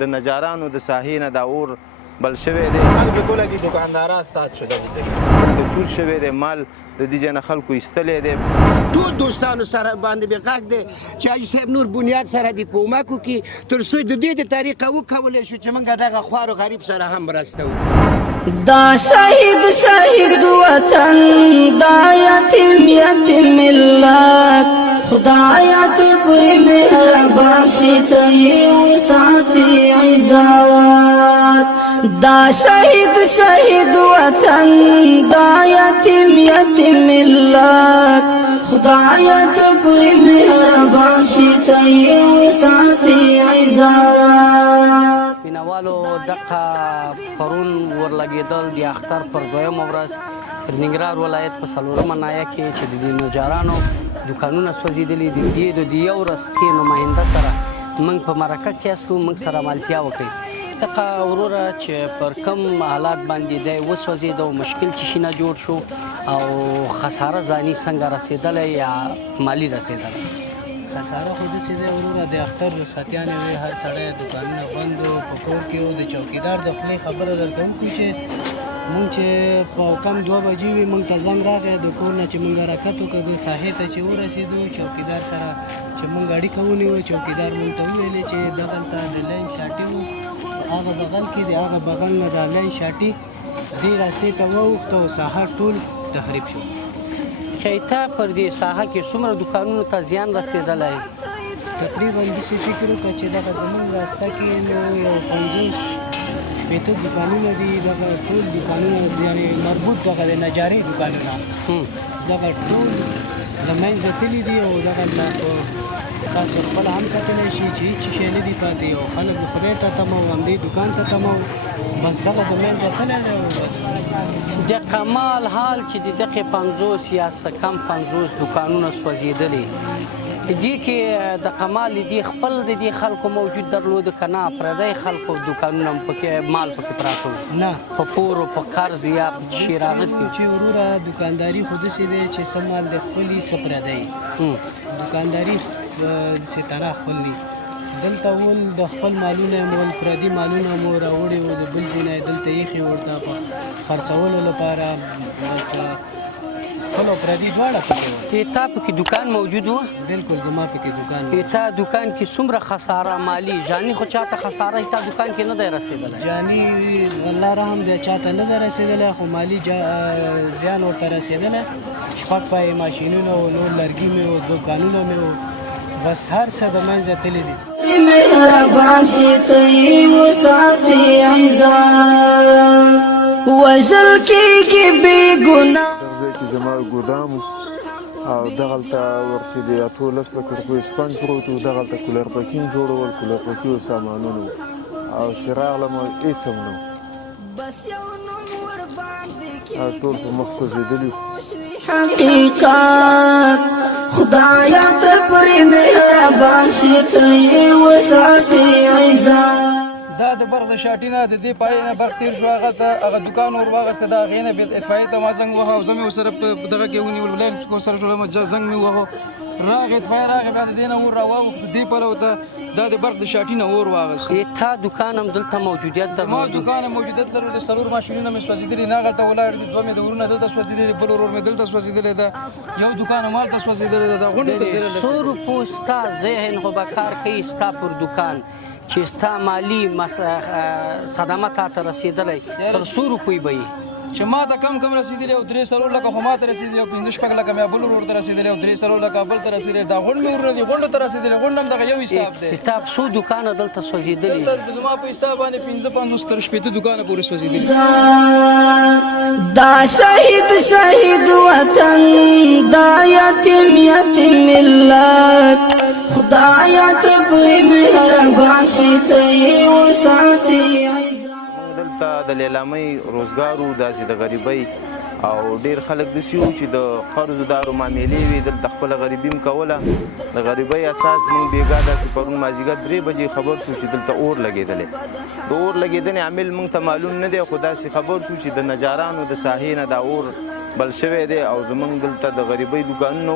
د نجارانو د ساحې نه دا اور بل شوی دی خلک ټوله کې دکانداران ستاد شده دي د چور شوی دی مال د دې ځای نه خلکو ایستلی دی ټول دوستانو سره باندې بې غږ دی چې حاجي صاحب نور بنیاد سره دې کومک وکړي تر څو د دې د طریقه وکولی شو چې موږ دغه خوار و غریب سره هم مرسته وکړو دا شهید وطن دا یتیم ملت خدایا ته پوری مهربان شي ته یې وساتي عزت دا شهید وطن دا یتیم ملت خدایا ته پوری مهربان شي ته یې وساتي عزت مینوالو دغه پرون ورلګېدل د اختر پر دویمه ورځ پر ننګرهار ولایت په څلورمه ناحیه کې چې د نجارانو دوکانونه سوځېدلي دي د دې یو ورځ کې نماینده سره موږ په مرکه کې یاستو موږ سره ملتیا وکړئ دغه وروره چې پر کوم حالات باندې دی وسوځېد او مشکل چې شي نه جوړ شو او خساره ځاني څنګه رسېدلی یا مالي رسېدلی خساره خو داسې دی وروره د اختر ساتیانې وې هر سړی دوکانونه بند و په کور کې و د چوکیدار د خولې خبره درته وکړو چې مونږ چې په کم 2 بجې وې مونږ ته زنګ راغی د کور نه چې مونږ حرکت وکړو د ساحې ته چې ورسېدو چوکیدار سره چې مونږ اړیکه ونیوه چوکیدار مونږ ته وویلې چې دغلته د لاین شاټي وو هغه بغل کې د هغه بغل نه د لاین شاټي دې راسې ته واوښته او ساحه ټول تخریب شو چې ته پر دې ساحه کې څومره دوکانونو ته زیان رسېدلی تقریبا داسې فکر وکړه چې دغه زموږ راسته کې نو یو 50 دوکانونه دي دغه ټول دوکانونه یعنې مربوط دغه د نجارۍ دوکانونه دغه ټول له منځه تللي دي او دغه تاسو خپله هم کتلی شي چې هېڅ شی نه دي پاتې او خلک د خدای ته تمه او همدې دوکان ته تمه بس دغه د منځه تللی دی او بس د کمال حال چې د دغې 50 یا څه کم 50 دوکانونه سوځېدلي دې کې د کمال دې خپل د دې خلکو موجود درلود که نه پردی خلکو دوکانونه پکې مال پکې پراته وو نه په پور و په قرض یا شي راغستي چې وروره دوکانداري خو داسې دی چې څه مال د خپل وي څه پردی دوکانداري داسې طرح خپل وي دلته ول د خپل مالونه مو ول پردي مالونه مو راوړي وو د بل ځای نه دلته ایښي ورته په خرڅولو لپاره بس خپل او پردي دواړه پکې وو تا پکې دوکان موجود و بلکل زما پکې دوکان تا دوکان کې څومره خساره مالي جاني خو چاته خساره تا دوکان کې نه دی رسېدلی جاني الله رحم دی چاته نه دی رسېدلی خو مالي زیان ورته رسېدلی شپږ پایې ماشینونه و نور لرګي مې و دوکانونه مې و بس هر څه د منځه تللي دي مهربان شي ته یې وساتي عزت وژل کېږي بې ګناه دغه ځای کې زما ګودام او دغلته ورته د 18 لکه روپۍ سپنج پروت و دغلته کولر پکینګ جوړول کولر پکینګ سامانونه او چې راغلم هېڅ هم نه او ټول په مخ سوځېدلي حقیقت خدایا ته پرې مهربان شي ته یې وساتي عزت دا د برق د شاټي نه د دې پای نه برق تېر شو هغه دوکان ور واغسته د هغې نه بېل اطفایي ته ما زنګ وهه او زه مې ورسره په دغه کې ونیول لاین ورسره شولم زنګ مې ووهه راغې اطفایي راغې بیا د دې نه اور راواوښت دې پلو ته دا د برق د شاټي نه اور واغست تا دوکان هم دلته موجودیت زما دوکان هم موجودیت لرلو 4 ماشینونه مې سوځېدلي نه هغلته ولاړ دي 2 مې د ورونه دلته سوځېدلي بل ورور مې دلته سوځېدلی ده یو دوکان هم هلته سوځېدلی ده دا غونډې ته څه 100 روپو ستا ذهن خو به کار کوي ستا پر دوکان چې ستا مالي صدمه تا ته رسېدلی تر 100 روپۍ به یي چې ما ته کم رسېدلي او 3 لکه خو ما ته رسېدلي او 5 لکه مې بل ورور ته رسېدلي او 3 لکه بل ته رسېدلي دا غونډ مې ورونه دي غونډو ته رسېدلي غونډ هم دغه یو حساب دی ستا 100 دوکانه دلته سوځېدلي دلته زما په حساب باندې 55 تر 60 دوکانه پورې سوځېدلي دا شهید وطن دا یتیم ملت خدایا ته پرې مهربان شي ته یې وساتي دلته د لیلامۍ روزګار و داسې د غریبۍ او ډېر خلک داسې وو چې د قرضدارو معاملې وې دلته خپله غریبي هم کوله د غریبۍ اساس موږ بېګا داسې پرون مازدیګر 3 بجې خبر شو چې دلته اور لګېدلی د اور لګېدنې عامل موږ ته معلوم نه دی خو داسې خبر شو چې د نجارانو د ساحې نه دا اور بل شوی دی او زمونږ دلته د غریبۍ دوکانونه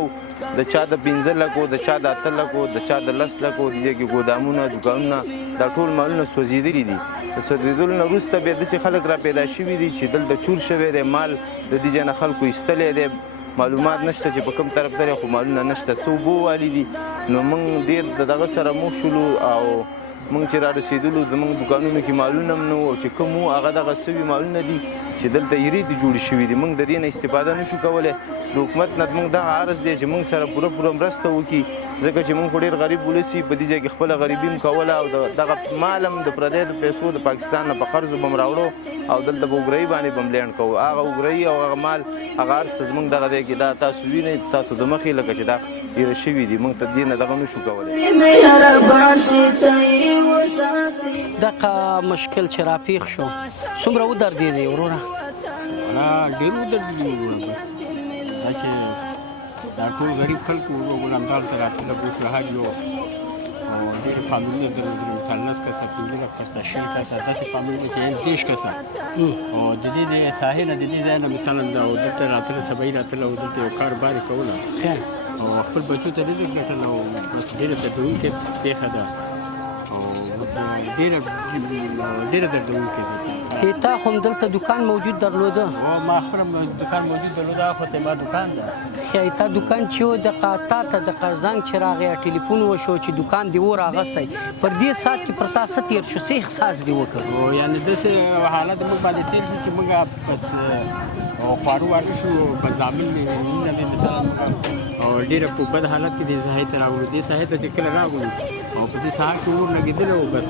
د چا د 15 لکو د چا د 8 لکو د چا د 10 لکو د دې کې ګودامونه دوکانونه دا ټول مالونه سوځېدلي دي د سوځېدلو نه وروسته بیا داسې خلک را پیدا شوي دي چې دلته چور شوی دی مال د دې ځای نه خلکو ایستلی دی معلومات نشته چې په کوم طرف ته خو مالونه نشته څه اوبه والي دي نو موږ ډېر د دغه سره مخ شولو او موږ چې را رسېدلو زموږ دوکانونو کې مالونه هم نه وو او چې کوم وو هغه دغه سوي مالونه دي چې دلته ایرې دي جوړې شوي دي موږ د دې نه استفاده نشو کولی د حکومت نه موږ دغه عرض دی چې موږ سره پوره مرسته وکړي ځکه چې موږ خو ډېر غریب ولس یو په دې ځای کې خپله غریبي هم کوله او دغه مال هم د پردیو د پیسو د پاکستان نه په قرضو به م راوړو او دلته به اوګرایي باندې به م لینډ کوو هغه اوګرایي او هغه مال هغه هر څه زموږ دغه دی کې دا تاسو وینئ تاسو د مخې لکه چې دا ډېره شوي دي موږ ته دې نه دغه نشو کولی دغه مشکل چې راپېښ شو څومره ودردېدې وروره ډېر ودردېدې دا چې دا ټول غریب خلک وو غلامدار ته راتلل بوسلهاد یو او ډېرې فامیلونه درلودل مثال 10 کسه 15 کسه 20 کسه داسې فامیلونه چې 30 کسه او د دې د ساحې نه د دې ځای نه مثلا دلته راتله سبا راتله او دلته یو کار بارې کوله او خپل بچو ته ډېر ګټل او بس ډېره دردونکې پېښه ده او ډېره دردونکې ده تا خو هم دلته دکان موجود درلوده ما خپله دکان موجود درلوده خو ته ما دکان ده ښایي تا دکان چې و دغه تا ته دغه زنګ چې راغی ټلیفون وشو چې دکان دې و راغستی پر دې ساعت کې پر تا څه تېر شو څه احساس دې وکړ یعنې داسې حالت موږ باندې تېر شو چې موږ بس خوارو واړه شو په زامن مینه مې مثلا او ډېره په بد حالت کې دې ساحې ته راغلو دې ساحې ته چې کله راغلو او په دې ساحه کې اور لګېدلی و بس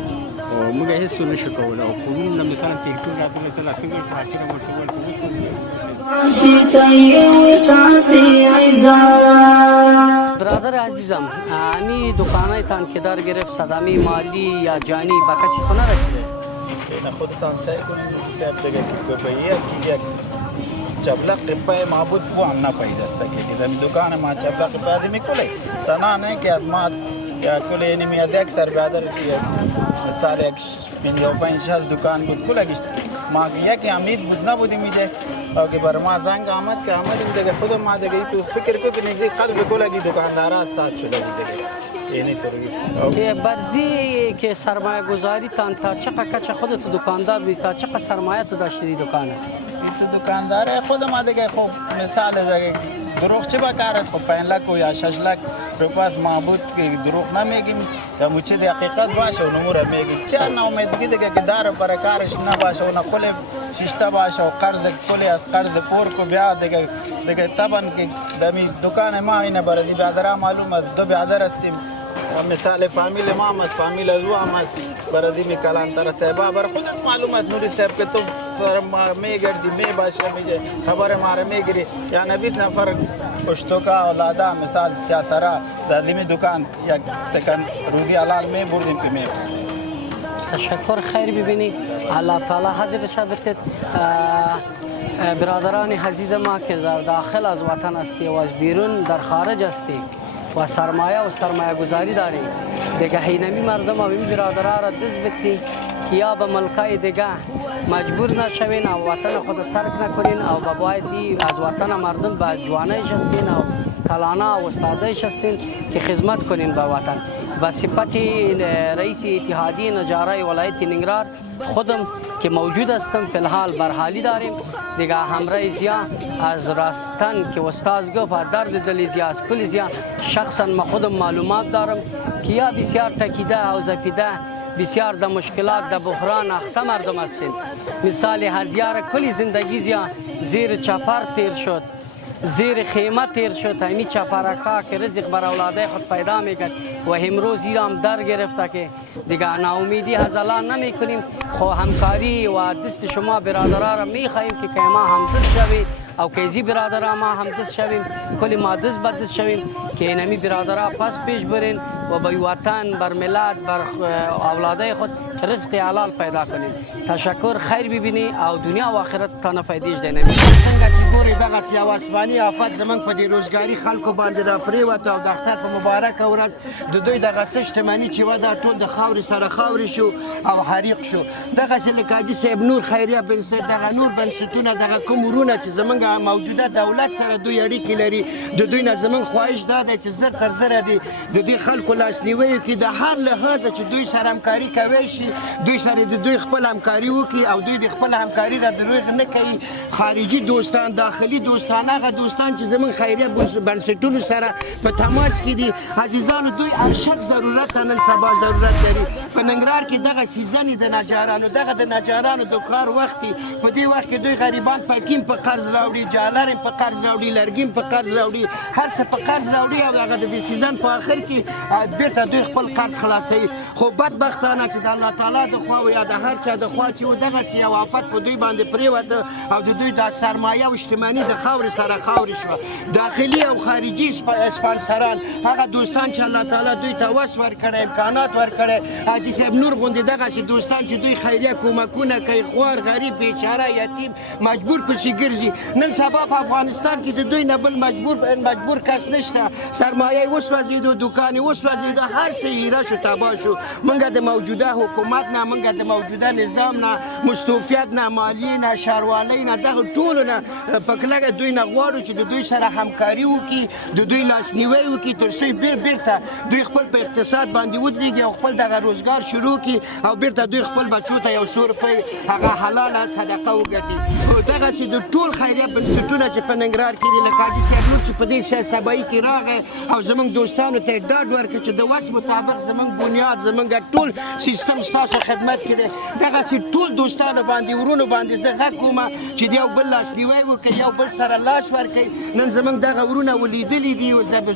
او موږ هېڅ څه نشو کولی او کورونو نه مثلا تلیفون راتلی تله څنګه شو ماشین ورته برادر عزیزم امی دکانای تان که در گرفت صدمه مالی یا جانی با کسی خو نرسیده نه خودتان سعی کنید که جگه که بهیه که یک چبلق پای معبود کو هم نپیدسته که دکان ما چبلق پای میکنه تنها نه که از ما یا کل نمیاد اکثر برادر سال 55 دکان بود کلگیش ما یکی امید بود نبودی میده او که بر ما زنگ آمد که آمدیم دیگه خود ما دیگه تو فکر کو که نزدیک قلب کلگی دکاندارا استاد شده بود دیگه یعنی طوری برزی که سرمایه گذاری تان تا چقدر کچه خودت دکاندار بی تا چقدر سرمایه تو داشتی دکانه تو دکاندار خود ما دیگه خب مثال دیگه دروغ چه بکارد خب 5 لک یا 6 لک روپاس معبود که دروغ نمیگیم یا موچه دی حقیقت باشه و نمور میگیم چه ناامیدگی دیگه که دار پر کارش نباشه و نقل شیشته باشه و قرض کلی از قرض پور کو بیا دیگه طبعا که دمی دکان ما اینه برای برادر معلوم است دو برادر هستیم و مثال فامیل ما است فامیل از او است برای می کلانتر صاحب بر خودت معلوم است نوری صاحب که تو میگردی می باشه میگه خبر ما میگیری یا 20 نفر پشتو کا اولادا مثال کیا سرا دادی دکان یک تکن روزی حلال می بردیم که می تشکر خیر ببینی الله تعالی حاضر شدت برادران عزیز ما که در داخل از وطن هستی و از بیرون در خارج هستی و سرمایه و سرمایه گذاری داری دیگه هینمی مردم و این برادرها را دست بکتی که یا به ملکای دیگه مجبور نشوین او وطن خود ترک نکنین او بایدی از وطن مردم به جوانه شستین او کلانا و استاده شستین که خدمت کنین به وطن و صفت رئیس اتحادیه نجارای ولایت ننگرهار خودم که موجود هستم فی الحال برحالی داریم دیگه همراه زیا از راستن که استاد گفت درد دل زیا از پل زیا شخصا ما خودم معلومات دارم که یا بسیار تکیده او زپیده بسیار در مشکلات در بحران اخته مردم هستیم مثال هزیار کلی زندگی زیا زیر چپر تیر شد زیر خیمه تیر شد همی چپرکا که رزق بر اولاده خود پیدا میکرد و امروز ایرام در گرفته که دیگه ناامیدی از الله نمی کنیم خو همکاری و دست شما برادرها را میخواهیم که ما هم دست شوید او کیزی برادرها ما هم دست شویم کلی ما دست به دست شویم که اینمی برادرها پس پیش برین و به وطن بر ملت بر اولاده خود رزق حلال پیدا کنیم تشکر خیر ببینی او دنیا و آخرت تا نفیدیش دینمی ګوري دغسې یو آسماني آفت زموږ په دې روزګاري خلکو باندې را پرېوته او د اختر په مبارکه ورځ د دوی دغه څه شتمني چې وه دا ټول د خاورې سره خاورې شو او حریق شو. دغسې لکه حاجي صاحب نور خیریه بنسټ دغه نور بنسټونه دغه کوم ورونه چې زموږ موجوده دولت سره دوی اړیکې لري د دوی نه زموږ خواهش دا دی چې زر تر زره دي د دې خلکو لاسنیوی وکړي د هر لحاظه چې دوی سره همکاري کوی شي دوی سره د دوی خپل همکاري وکړي او دوی د خپل همکاري را دروغ نه کوي. خارجي دوستان داخلي دوستان هغه دوستان چې زموږ خیریه بنسټونو سره په تماس کې دي عزیزانو دوی ارشد ضرورت نن سبا ضرورت لري. په ننګرهار کې دغه سیزن د نجارانو دغه د نجارانو د کار وخت په دې وخت کې دوی غریبان پکیم په قرض راوړي جالر په قرض راوړي لرګیم په قرض راوړي هر څه په قرض راوړي او هغه د دې سیزن په آخر کې بیرته دوی خپل قرض خلاصوي. خو بدبختانه چې د الله تعالی د خوا یا د هر چا د خوا چې دغسې یو آفت په دوی باندې پرېوته او د دوی دا سرمایه او شتمني د خاورې سره خاورې شوه. داخلي او خارجي سپانسران هغه دوستان چې الله تعالی دوی ته وس ورکړی امکانات ورکړی حاجي صاحب نور غوندې دغسې دوستان چې دوی خیریه کومکونه کوي خوار غریب بیچاره یتیم مجبور پسې ګرځي. نن سبا په افغانستان کې د دوی نه بل مجبور کس نشته. سرمایه یې وسوځېدو دوکان یې وسوځېدو هر څه هیره شو تباه شو. موږ د موجوده حکومت نه موږ د موجوده نظام نه مستوفیت نه مالیې نه ښاروالۍ نه دغه ټولو نه په کلکه دوی نه غواړو چې د دوی سره همکاري وکړي د دوی لاسنیوی وکړي تر څو بیرته دوی خپل په اقتصاد باندې ودرېږي او خپل دغه روزګار شروع کړي او بیرته دوی خپل بچو ته یو څو روپۍ هغه حلاله صدقه وګټي. دغسې د ټول خیریه بنسټونه چې په ننګرهار کې دي لکه حاجي صاحب نور چې په دې سبایي کې راغی او زموږ دوستانو ته یې ډاډ ورکړي چې د وس مطابق زموږ بنیاد زموږ ټول سیستم ستاسو خدمت کې دی. دغسې ټول دوستانو باندې ورونو باندې زه غږ کوم چې د یو بل لاسنیوی وکړي یو بل سره لاس ورکړي. نن زموږ دغه ورونه ولیدلي دي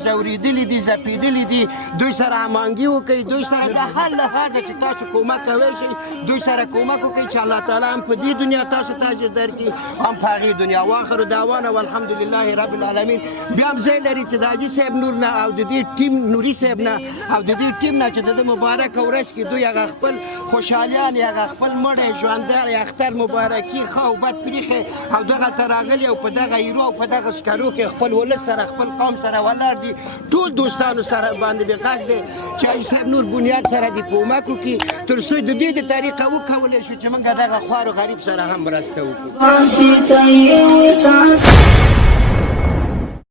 ځورېدلي دي ځپېدلي دي دوی سره هماهنګي وکړئ دوی سره د هر لحاظه چې تاسو کومک کوی شئ دوی سره کومک وکړئ چې الله تعالی هم په دې دنیا تاسو ته اجر درکړي هم په هغې دنیا. واخر دعوانا والحمدلله رب العالمین. بیا هم ځای لري چې د حاجي صاحب نور نه او د دې ټیم نوري صاحب نه او د دې ټیم نه چې د ده مبارکه ورځ کې دوی هغه خپل خوشحالیان هغه خپل مړی ژوندی اختر مبارکي ښه او بد پرېښی او دغلته راغلي او په دغه ایرو او په دغه سکرو کې خپل ولس سره خپل قوم سره ولاړ دي. ټول دوستانو سره باندې مې غږ دی چې حاجي صاحب نور بنیاد سره دې کومک وکړي تر څو د دې د طریقه وکولی شو چې موږ دغه خوار و غریب سره هم مرسته وکړو.